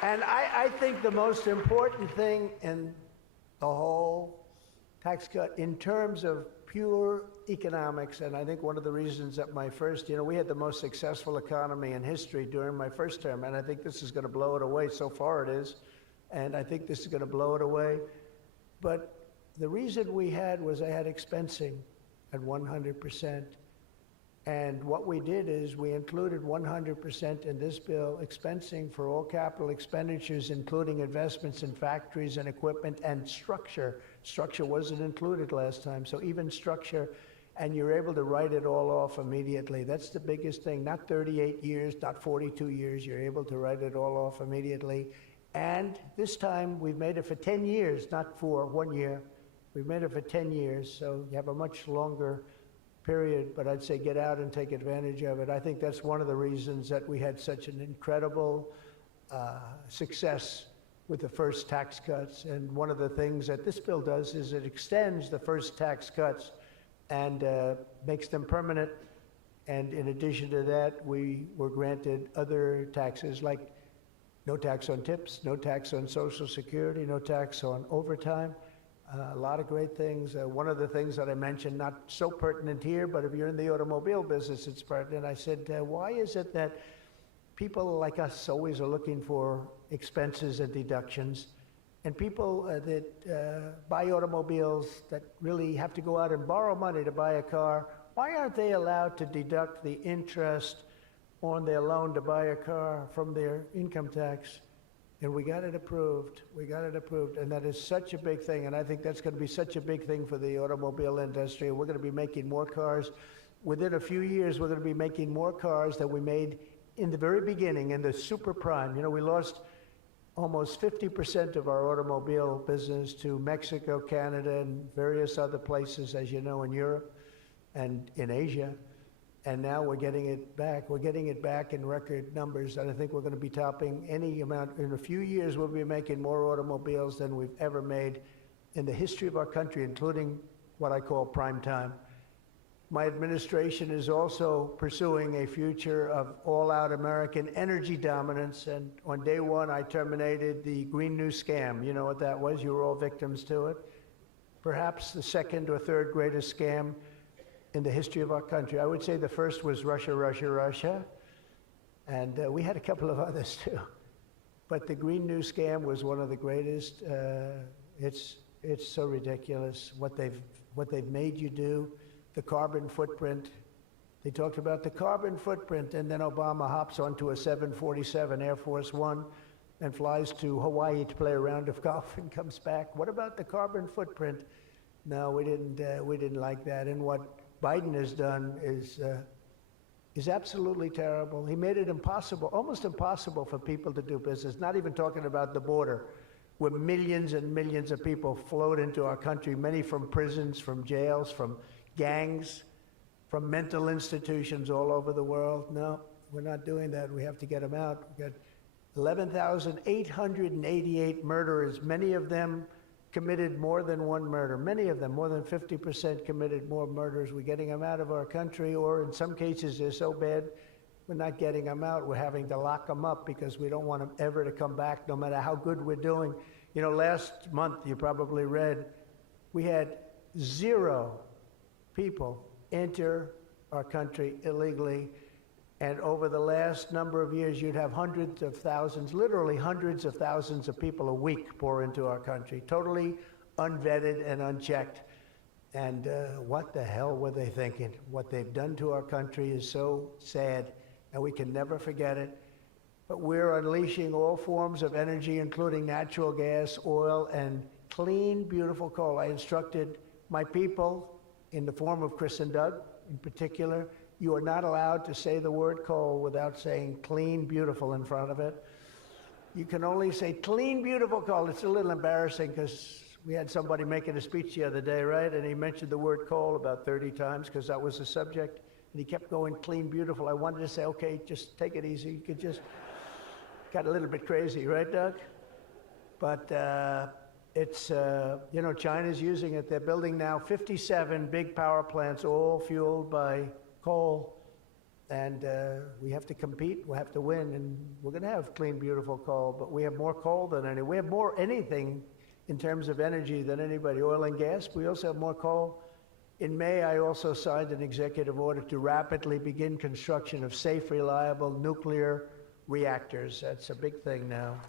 And I think the most important thing in the whole tax cut in terms of pure economics, and I think one of the reasons that my first, we had the most successful economy in history during my first term, and I think this is going to blow it away. So far it is, and I think this is going to blow it away. But the reason we had was I had expensing at 100%. And what we did is we included 100% in this bill, expensing for all capital expenditures, including investments in factories and equipment and structure. Structure wasn't included last time, so even structure, and you're able to write it all off immediately. That's the biggest thing, not 38 years, not 42 years, you're able to write it all off immediately. And this time, we've made it for 10 years, not for 1 year. We've made it for 10 years, so you have a much longer period, but I'd say get out and take advantage of it. I think that's one of the reasons that we had such an incredible success with the first tax cuts. And one of the things that this bill does is it extends the first tax cuts and makes them permanent. And in addition to that, we were granted other taxes like no tax on tips, no tax on Social Security, no tax on overtime. A lot of great things. One of the things that I mentioned, not so pertinent here, but if you're in the automobile business, it's pertinent. I said, why is it that people like us always are looking for expenses and deductions, and people that buy automobiles that really have to go out and borrow money to buy a car, why aren't they allowed to deduct the interest on their loan to buy a car from their income tax? And we got it approved. We got it approved. And that is such a big thing. And I think that's going to be such a big thing for the automobile industry. We're going to be making more cars. Within a few years, we're going to be making more cars than we made in the very beginning, in the super prime. We lost almost 50% of our automobile business to Mexico, Canada, and various other places, as you know, in Europe and in Asia. And now we're getting it back. We're getting it back in record numbers, and I think we're going to be topping any amount. In a few years, we'll be making more automobiles than we've ever made in the history of our country, including what I call prime time. My administration is also pursuing a future of all-out American energy dominance, and on day one, I terminated the Green New Scam. You know what that was? You were all victims to it. Perhaps the second or third greatest scam in the history of our country. I would say the first was Russia, Russia, Russia, and we had a couple of others too. But the Green New Scam was one of the greatest. It's so ridiculous what they've made you do. The carbon footprint. They talked about the carbon footprint, and then Obama hops onto a 747 Air Force One and flies to Hawaii to play a round of golf and comes back. What about the carbon footprint? No, we didn't like that. And what Biden has done is absolutely terrible. He made it impossible, almost impossible for people to do business, not even talking about the border, where millions and millions of people flowed into our country, many from prisons, from jails, from gangs, from mental institutions all over the world. No, we're not doing that. We have to get them out. We've got 11,888 murderers, many of them committed more than one murder. Many of them, more than 50%, committed more murders. We're getting them out of our country, or in some cases they're so bad, we're not getting them out. We're having to lock them up because we don't want them ever to come back, no matter how good we're doing. Last month, you probably read, we had 0 people enter our country illegally. And over the last number of years, you'd have hundreds of thousands, literally hundreds of thousands of people a week pour into our country, totally unvetted and unchecked. And what the hell were they thinking? What they've done to our country is so sad, and we can never forget it. But we're unleashing all forms of energy, including natural gas, oil, and clean, beautiful coal. I instructed my people, in the form of Chris and Doug in particular, you are not allowed to say the word coal without saying clean, beautiful in front of it. You can only say clean, beautiful coal. It's a little embarrassing because we had somebody making a speech the other day, right? And he mentioned the word coal about 30 times because that was the subject. And he kept going clean, beautiful. I wanted to say, okay, just take it easy. You could just, got a little bit crazy, right, Doug? But it's, China's using it. They're building now 57 big power plants, all fueled by coal. And we have to compete, we have to win, and we're going to have clean, beautiful coal, but we have more coal than any. We have more anything in terms of energy than anybody, oil and gas. We also have more coal. In May, I also signed an executive order to rapidly begin construction of safe, reliable nuclear reactors. That's a big thing now.